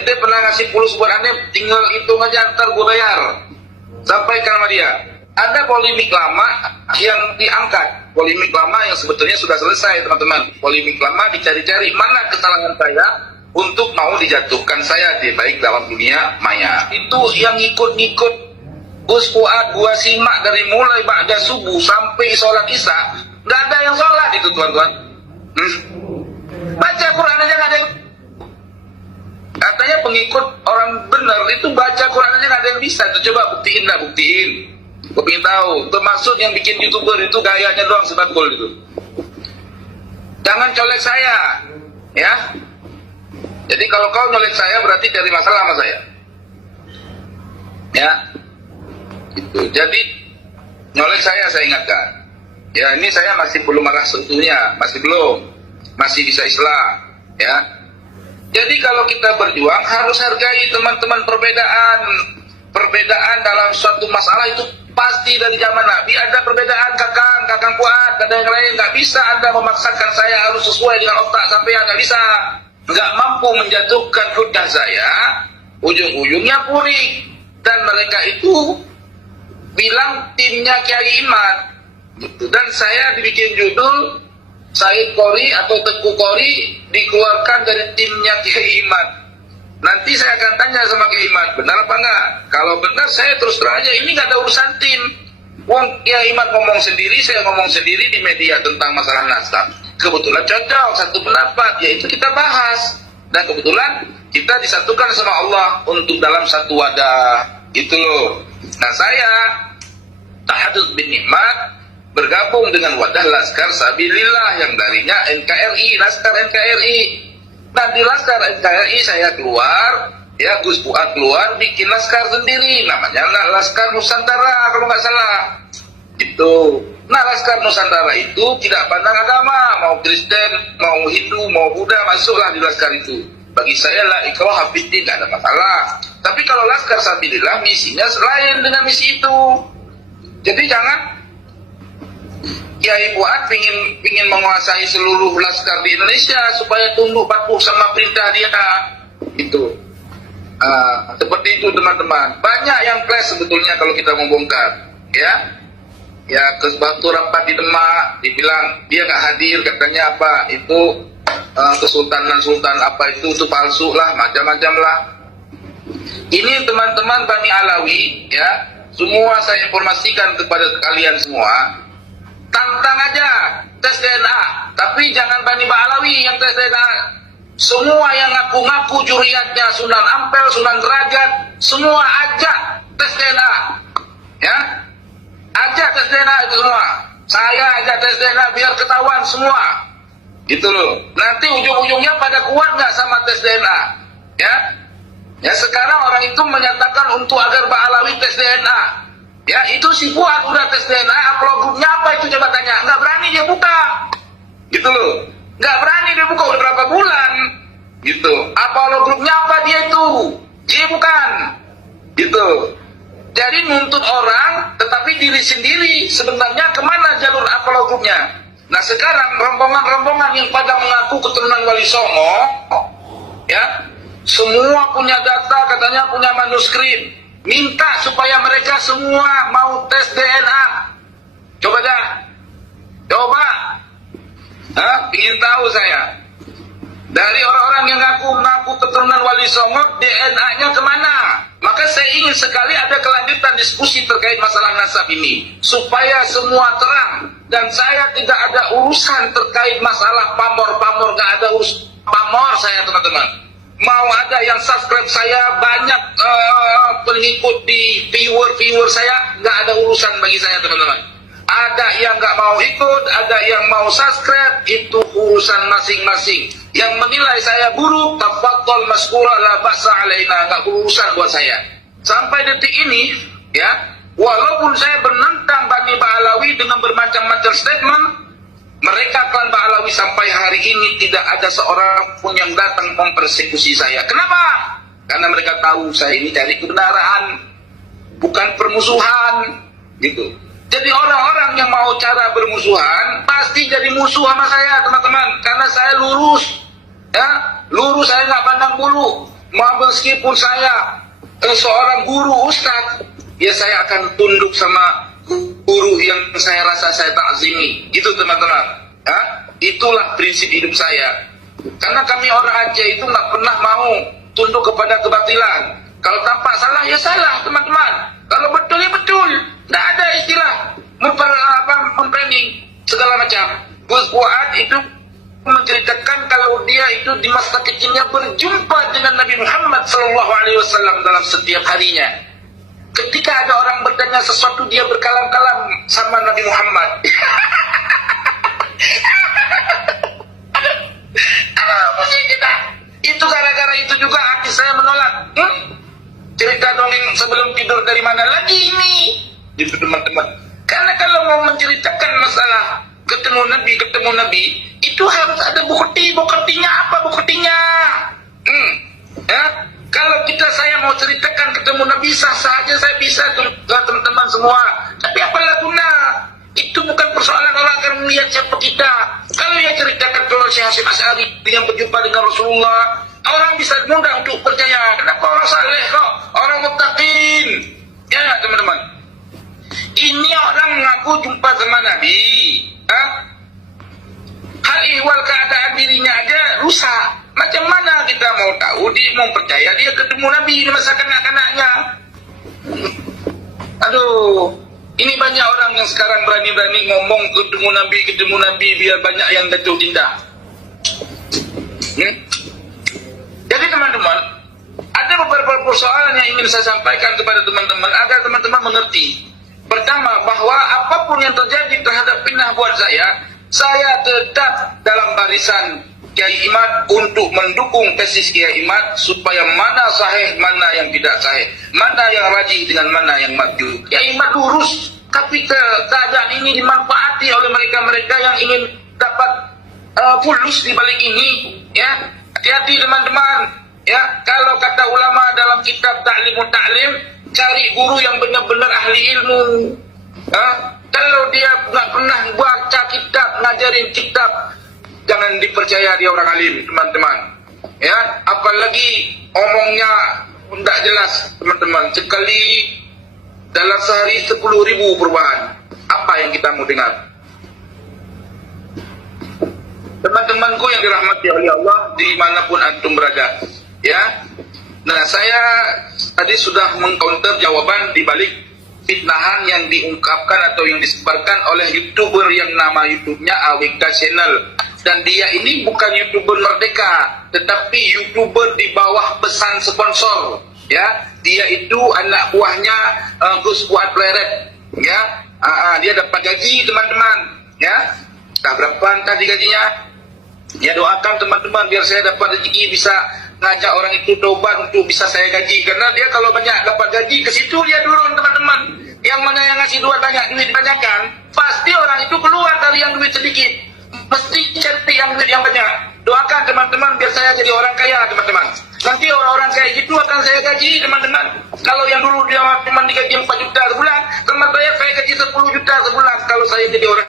ente pernah ngasih pulus buat ane, tinggal hitung aja, ntar gue bayar. Sampaikan sama dia. Ada polemik lama yang diangkat, polemik lama yang sebetulnya sudah selesai teman-teman. Polemik lama dicari-cari mana kesalahan saya untuk mau dijatuhkan saya di baik dalam dunia maya. Itu yang ikut-ikut Gus Fuad gua simak dari mulai ba'da subuh sampai sholat isya, nggak ada yang sholat itu tuan-tuan. Baca Quran aja nggak ada yang. Katanya pengikut orang benar itu baca Quran aja nggak ada yang bisa. Itu coba buktiin lah, buktiin. Gue pengen tahu, termasuk yang bikin YouTuber itu gayanya doang sebagol itu. Jangan colek saya, ya. Jadi kalau kau nyolek saya berarti cari masalah sama saya, ya. Gitu. Jadi nyolek saya ingatkan, ya ini saya masih belum marah seutuhnya, masih bisa islah, ya. Jadi kalau kita berjuang harus hargai teman-teman perbedaan dalam suatu masalah itu. Pasti dari zaman Nabi ada perbedaan kakang kuat, ada yang lain. Nggak bisa Anda memaksakan saya harus sesuai dengan otak sampean, nggak bisa. Nggak mampu menjatuhkan hujah saya, ujung-ujungnya purik. Dan mereka itu bilang timnya Kiai Imad. Dan saya dibikin judul Said Qori atau Teguh Qori dikeluarkan dari timnya Kiai Imad. Nanti saya akan tanya sama Kiai Imad, benar apa enggak? Kalau benar saya terus terang aja, ini nggak ada urusan tim. Wong Kiai Imad ngomong sendiri, saya ngomong sendiri di media tentang masalah nasab. Kebetulan cocok satu pendapat, yaitu kita bahas. Dan kebetulan kita disatukan sama Allah untuk dalam satu wadah. Itu loh. Nah saya Tahadus bin Nikmat bergabung dengan wadah Laskar Sabilillah yang darinya NKRI, Laskar NKRI. Nah di Laskar NKRI saya keluar, ya Gus Fuad keluar bikin Laskar sendiri, namanya Laskar Nusantara kalau nggak salah. Itu. Nah Laskar Nusantara itu tidak pandang agama, mau Kristen, mau Hindu, mau Buddha masuklah di Laskar itu. Bagi saya la ikraha fiddin, tidak ada masalah. Tapi kalau Laskar Sabilillah misinya lain dengan misi itu. Jadi jangan Kiai Fuad pingin menguasai seluruh laskar di Indonesia supaya tunduk patuh sama perintah dia. Itu. Seperti itu teman-teman. Banyak yang clash sebetulnya kalau kita membongkar. Ya ke batu rapat di Demak, dibilang dia nggak hadir, katanya apa? Itu kesultanan sultan apa itu palsu lah, macam-macam lah. Ini teman-teman Bani Alawi, ya. Semua saya informasikan kepada kalian semua. Tantang aja tes DNA, tapi jangan Bani Alawi yang tes DNA. Semua yang ngaku-ngaku juriyatnya Sunan Ampel, Sunan Derajat, semua ajak tes DNA, ya, ajak tes DNA itu semua. Saya ajak tes DNA biar ketahuan semua, gitu loh. Nanti ujung-ujungnya pada kuat nggak sama tes DNA, ya? Ya sekarang orang itu menyatakan untuk agar Pak Alawi tes DNA. Ya itu si Fuad udah tes DNA, upload grupnya apa itu coba tanya. Nggak berani dia buka, gitu loh. Nggak berani dia buka udah berapa bulan, gitu. Upload grupnya apa dia itu? Dia bukan, gitu. Jadi nuntut orang, tetapi diri sendiri sebenarnya kemana jalur upload grupnya? Nah sekarang rombongan-rombongan yang pada mengaku keturunan Wali Songo, ya semua punya data, katanya punya manuskrip. Minta supaya mereka semua mau tes DNA. Coba dah. Coba. Ingin tahu saya. Dari orang-orang yang ngaku keturunan Wali Songo, DNA-nya kemana? Maka saya ingin sekali ada kelanjutan diskusi terkait masalah nasab ini. Supaya semua terang. Dan saya tidak ada urusan terkait masalah pamor-pamor. Gak ada urusan pamor saya teman-teman. Mau ada yang subscribe saya banyak, pengikut di viewer saya, nggak ada urusan bagi saya teman-teman. Ada yang nggak mau ikut, ada yang mau subscribe, itu urusan masing-masing. Yang menilai saya buruk, tafadhol maskura la ba'sa alaina, nggak urusan buat saya. Sampai detik ini, ya, walaupun saya menentang Bani Alawi dengan bermacam-macam statement, mereka klan Alawi sampai hari ini tidak ada seorang pun yang datang mempersekusi saya. Kenapa? Karena mereka tahu saya ini cari kebenaran, bukan permusuhan, gitu. Jadi orang-orang yang mau cara bermusuhan pasti jadi musuh sama saya teman-teman. Karena saya lurus, ya lurus, saya nggak pandang bulu. Meskipun saya seorang guru ustaz, ya saya akan tunduk sama guru yang saya rasa saya takzimi. Gitu teman-teman. Itulah prinsip hidup saya. Karena kami orang Aceh itu nggak pernah mau tunduk kepada kebatilan. Kalau tampak salah ya salah teman-teman. Kalau betul ya betul. Nggak ada istilah memplanning segala macam. Gus Fuad itu menceritakan kalau dia itu di masa kecilnya berjumpa dengan Nabi Muhammad SAW dalam setiap harinya. Ketika ada orang bertanya sesuatu, dia berkalam-kalam sama Nabi Muhammad. Itu gara-gara itu juga hati saya menolak. Cerita dongeng sebelum tidur dari mana lagi ini? Itu teman-teman. Karena kalau mau menceritakan masalah ketemu Nabi, itu harus ada bukti. Buktinya apa buktinya? Kalau saya mau ceritakan ketemu Nabi, sah-sah aja saya bisa teman-teman semua. Tapi apalah guna? Itu bukan persoalan orang akan melihat siapa kita. Kalau yang ceritakan kalau Syekh Hasyim Asy'ari yang berjumpa dengan Rasulullah, orang bisa mudah untuk percaya. Kenapa orang saleh kok? Orang muttaqin. Ya teman-teman. Ini orang mengaku jumpa sama Nabi. Hal ihwal keadaan dirinya aja rusak. Macam mana kita mau tahu dia mau percaya dia ketemu Nabi di masa kanak-kanaknya? Aduh, ini banyak orang yang sekarang berani-berani ngomong ketemu Nabi biar banyak yang jatuh cinta. Jadi teman-teman, ada beberapa persoalan yang ingin saya sampaikan kepada teman-teman agar teman-teman mengerti. Pertama, bahwa apapun yang terjadi terhadap fitnah buat saya tetap dalam barisan Kiai Imad untuk mendukung tesis Kiai Imad supaya mana sahih, mana yang tidak sahih, mana yang rajih dengan mana yang maju. Kiai Imad lurus, tapi keadaan ini dimanfaati oleh mereka-mereka yang ingin dapat fulus di balik ini. Ya, hati-hati teman-teman. Ya, kalau kata ulama dalam kitab Ta'limut Ta'lim, cari guru yang benar-benar ahli ilmu. Kalau dia nggak pernah baca kitab, ngajarin kitab, jangan dipercaya dia orang alim, teman-teman. Ya, apalagi omongnya tidak jelas, teman-teman. Sekali dalam sehari 10.000 perubahan. Apa yang kita mau dengar? Teman-temanku yang dirahmati oleh Allah, dimanapun antum berada. Ya, nah saya tadi sudah mengcounter jawaban di balik fitnahan yang diungkapkan atau yang disebarkan oleh YouTuber yang nama YouTube-nya AWK Channel. Dan dia ini bukan YouTuber merdeka, tetapi YouTuber di bawah pesan sponsor. Ya, dia itu anak buahnya Gus Fuad Pleret. Ya, dia dapat gaji teman-teman. Ya, berapa tadi gajinya? Ya, doakan teman-teman biar saya dapat rezeki bisa ngajak orang itu tobat untuk bisa saya gaji. Karena dia kalau banyak dapat gaji, ke situ dia turun teman-teman. Yang mana yang ngasih duit banyakan, pasti orang itu keluar dari yang duit sedikit. Mesti cari yang duit yang banyak. Doakan teman-teman biar saya jadi orang kaya teman-teman. Nanti orang-orang kayak gitu akan saya gaji teman-teman. Kalau yang dulu dia cuma digaji 4 juta sebulan, teman saya gaji 10 juta sebulan kalau saya jadi orang